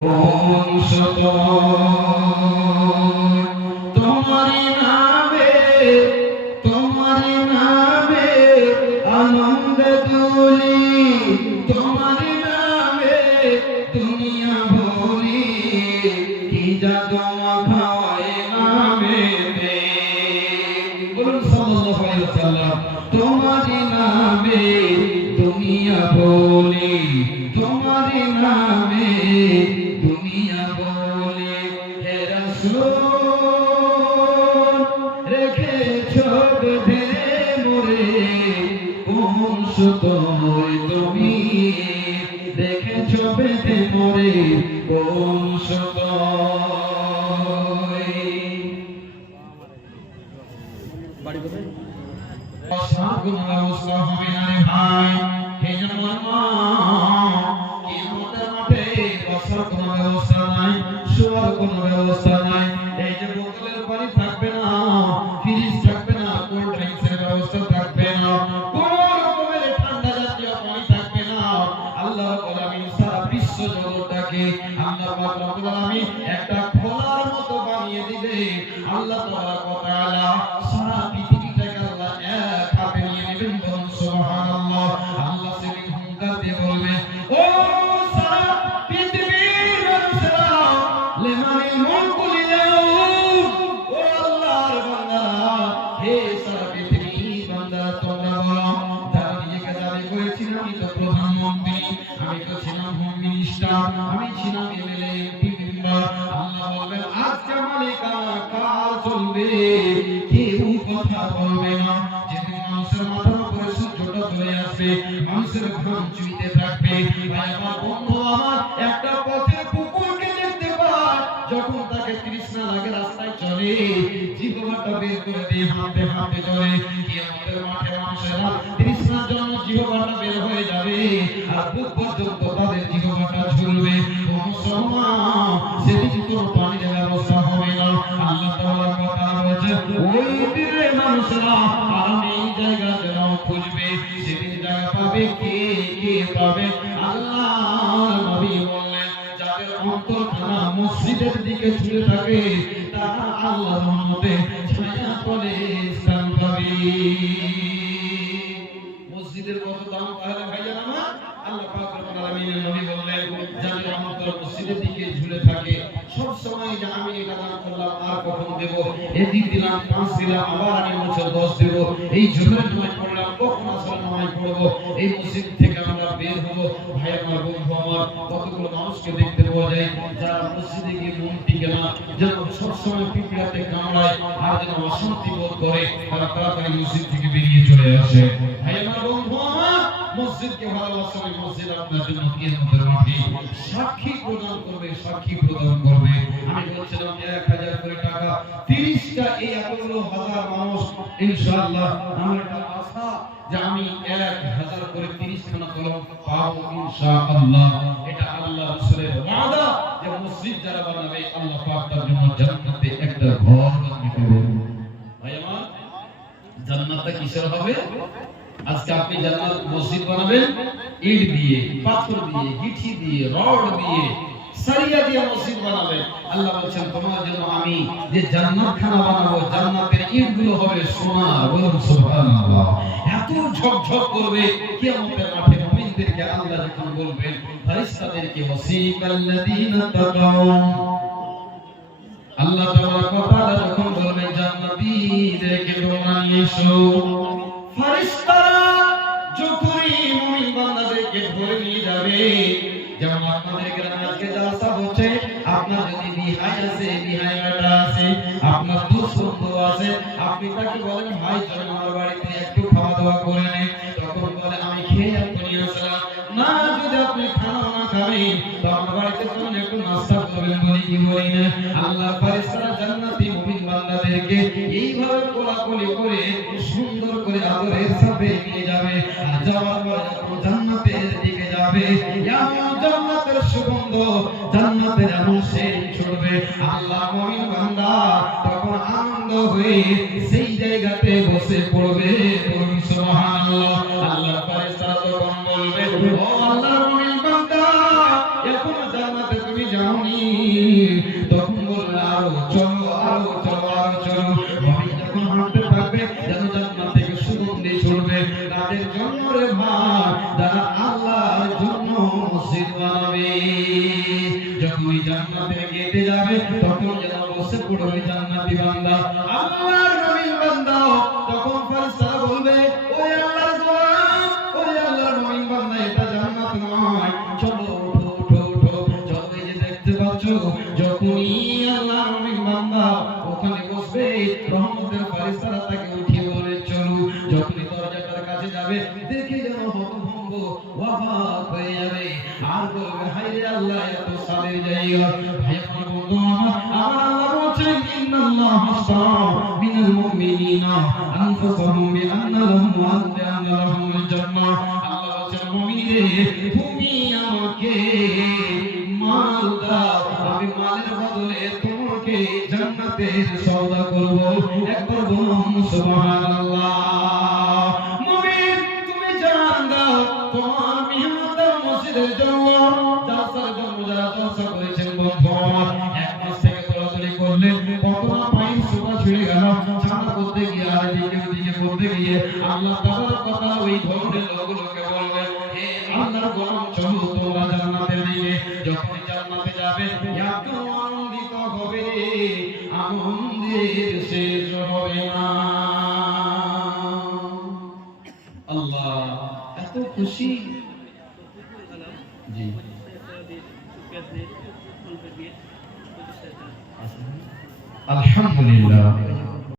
তোমারি নামে আনন্দ দুলি, তোমারি নামে দুনিয়া ভরি, কি জাদু মাখায় নামে দে। বলুন সাল্লাল্লাহু আলাইহি ওয়াসাল্লাম। তোমারি নামে দুনিয়া ভরি, তোমারি নামে দুনিয়া বলে, হে রাসূল রেখেছো বেঁধে মোরে, কোন সুতোয় তুমি রেখেছো বেঁধে মোরে, কোন সুতোয়। বাড়ি কোথায়? অসার কোনো ব্যবস্থা হবে না রে ভাই, হে জামার মা, কিয়ামতের মাঠে বসার কোনো ব্যবস্থা নাই, শোয়ার কোনো ব্যবস্থা নাই। এই যে বোতলের পানি থাকবে না, ফ্রিজ থাকবে না, কোল্ড ড্রিঙ্কসের ব্যবস্থা থাকবে না, কোন রকমের ঠান্ডা জাতীয় পানি থাকবে না। আল্লাহ রাব্বুল আলামিন সারা বিশ্ব জগৎটাকে আল্লাহ পাক রব্বুল আলামিন একটা খোলার মতো বানিয়ে দিবে। আল্লাহ তাবারাক ওয়া তাআলা সারা পৃথিবীটাকে আল্লাহ এক হাতে নিয়ে নেবেন। বলুন সুবহানাল্লাহ। আল্লাহ সেদিন হুঙ্কার দিয়ে বলবে, ও সারা পৃথিবীর মানুষেরা, লিমানিল মুলকুল ইয়াউম, ও আল্লাহর বান্দারা, হে সারা পৃথিবীর বান্দারা, তোমরা বলো, যারা নিজেকে দাবি করেছিল আমি তো প্রধানমন্ত্রী, আমি তো ছিলাম হোম মিনিস্টার, আমি ছিলাম এমএলএ, এমপি মেম্বার। আল্লাহ বলবেন, আজকে মালিকানা কার চলবে? কেউ কথা বলবে না। যেদিন মানুষের মাথার উপরে সূর্যটা চলে আসবে, মানুষের ঘাম চুইতে থাকবে। ভাই আমার, বন্ধু আমার, একটা পথের কুকুরকে দেখতে পায়, যখন তাকে তৃষ্ণা লাগে রাস্তায় চলে, জিহ্বাটা বের করে দিয়ে হাঁটতে হাঁটতে চলে। কিয়ামতের মাঠে মানুষেরা তৃষ্ণার জন্য জিহ্বাটা বের হয়ে যাবে, আর বুক পর্যন্ত তাদের জিহ্বাটা ঝুলবে। ও মুসলমান, সেদিন কোনো পানির ব্যবস্থা হবে না। আল্লাহ তাআলা কথা বলেছে, ওই দিনে মানুষেরা আরামের জায়গা যেন খুঁজবে। সেদিন জায়গা পাবে কে? কে পাবে? আল্লাহর নবী বললেন, যাদের অন্তরখানা মসজিদের দিকে ঝুলে থাকে, তারা আল্লাহর রহমতে ছায়া তলে স্থান পাবে। মসজিদের কত দাম তাহলে ভাইজান আমার? আল্লাহ পাক রব্বুল আলামিনের নবী বললেন, যাদের অন্তর মসজিদের দিকে ঝুলে থাকে, সব সময় যে আমি এটা দান করলাম, আর কখন দেব, এদিন দিলাম, 5 দিলাম, আবার আমি বছর 10 দেব, এই জোহরের নামাজ পড়লাম, কখন আসরের নামাজ পড়বো, এই মসজিদ থেকে আমরা বের হব। ভাই আমার, বন্ধু আমার, কতগুলো মানুষকে দেখতে পাওয়া যায় যারা মসজিদে গিয়ে মন টিকে না, যেন সবসময় পিঁপড়াতে কামড়ায়, আর যেন অশান্তি বোধ করে, তারা তাড়াতাড়ি মসজিদ থেকে বেরিয়ে চলে আসে। ভাই আমার, বন্ধু আমার, মসজিদকে ভালোবাসলে মসজিদ আপনার জন্য কিয়ামতের মাঠে সাক্ষী প্রদান করবে, সাক্ষী প্রদান করবে। আমি বলছিলাম 1000 করে টাকা, 30টা, এই এতগুলো হাজার মানুষ, ইনশাআল্লাহ আমার একটা আশা যে আমি 1000 করে 30 খানা কলম পাবো ইনশাআল্লাহ। এটা আল্লাহ রাসূলের ওয়াদা যে মসজিদ যারা বানাবে, আল্লাহ পাক তার জন্য জান্নাতে একটা ঘর বানিয়ে দেবেন। ভাই আমার, জান্নাতটা কিসের হবে? আজকে আপনি জান্নাত মসজিদ বানাবেন ইট দিয়ে, পাথর দিয়ে, গিঠি দিয়ে, রড দিয়ে, সারিয়া দিয়ে মসজিদ বানাবেন। আল্লাহ বলেন, তোমার জন্য আমি যে জান্নাত খানা বানাবো, জান্নাতের ইটগুলো হবে সোনার। বলুন সুবহানাল্লাহ। এত ঝকঝক করবে কিয়ামতের মাঠে মুমিনদেরকে আল্লাহ যখন বলবেন, ফেরেশতাদেরকে, ওয়াসিকাল্লাযীনা তাকাউ, আল্লাহ তাবারক ওয়া তাআলা যখন বলবেন জান্নাতীদেরকে তোমরা নিয়ে এসো, ফেরেশতারা যখনই মুমিন বান্দাদেরকে ধরে নিয়ে যাবে, যেমন আপনাদের গ্রামে আজকে জালসা হচ্ছে, আপনার যদি বিহাই আছে, বিহাই বেটা আছে, আপনার দুঃস্থ আছে, আপনি তাকে বলেন, ভাই চল আমার বাড়িতে একটু খাওয়া দাওয়া করে নে, তখন বলে আমি খেয়ে এখনই আসলাম। না, যদি আপনি খানা না খাবেন, তো আমার বাড়িতে চলুন একটু নাস্তা করবেন, বলি কি বলি না? আল্লাহ ফেরেশতারা জান্নাতি মুমিন বান্দাদেরকে এইভাবে কোলাকুলি করে সুন্দর করে আদরের সাথে নিয়ে যাবে। আর যাওয়ার পর যখন জান্নাতের দিকে যাবে, এমন জান্নাতের সুগন্ধ, জান্নাতের এমন সেন্ট ছড়বে, আল্লাহ মুমিন বান্দা তখন আনন্দ হয়ে সেই জায়গাতে বসে পড়বে। বলুন সুবহানাল্লাহ। আল্লাহ ফেরেশতারা তখন বলবে, ও আল্লাহর মুমিন বান্দা, এখন জান্নাতে তুমি যাও, মনি, তখন বলবে আরো চলো আরো চলো আরো চলো। নবী যখন হাঁটতে থাকবে যেন জান্নাত থেকে সুগন্ধি ছড়বে। তাদের জন্য রে ভাই যারা আল্লাহর জন্য মসজিদ বানাবে, যখন জান্নাতে গেটে যাবে তখন যেন বসে পড়বে জান্নাতি বান্দা, আল্লাহর নবীর বান্দা। তখন ফেরেশতারা বলবে ওই আল্লাহর গোলাম, ওই আল্লাহর নবীর বান্দা, এটা জান্নাত নয়, চলো ওঠো ওঠো ওঠো। চলো এই যে দেখতে পাচ্ছ, যখনই আল্লাহর নবীর বান্দা ওখানে বসবে রহমতের ফেরেশতারা তাকে উঠিয়ে বলে চলো। যখনই দরজাটার কাছে যাবে দেখে যেন হতভম্ব ওয়াফাত হয়ে যাবে, আর বলবে হায় রে আল্লাহ এত সাদের জায়গা। ভাই আমার বন্ধু আমার আল্লাহ বলেন ইন্নাল্লাহ আশতারা মিনাল মুমিনিনা আনফুসাহুম বিআন্না লাহুমুল জান্নাহ। আল্লাহ বলেন মুমিনরে তুমি আমাকে মাল দাও, আমি মালের বদলে তোমাকে জান্নাতের সওদা করব। একবার বলুন সুবহানাল্লাহ। মুমিন তুমি জান দাও তোমার মেহমানদের মসজিদের জন্য, জালসার জন্য যারা জলসা করেছেন বন্ধু আমার, এক মাস থেকে দৌড়াদৌড়ি করলেন, কত না পায়ের সোপা ছিঁড়ে গেল ছাতা করতে গিয়ে, আর এদিকে ওদিকে করতে গিয়ে আল্লাহ তাআলার কথা ওই ধরনের লোকগুলোকে বলবেন হে আল্লাহর গোলাম চলো তোমরা জান্নাতের দিকে। যখন জান্নাতে যাবে এত আনন্দিত হবে, আনন্দের শেষ হবে না। আল্লাহ এত খুশি। জি আলহামদুলিল্লাহ।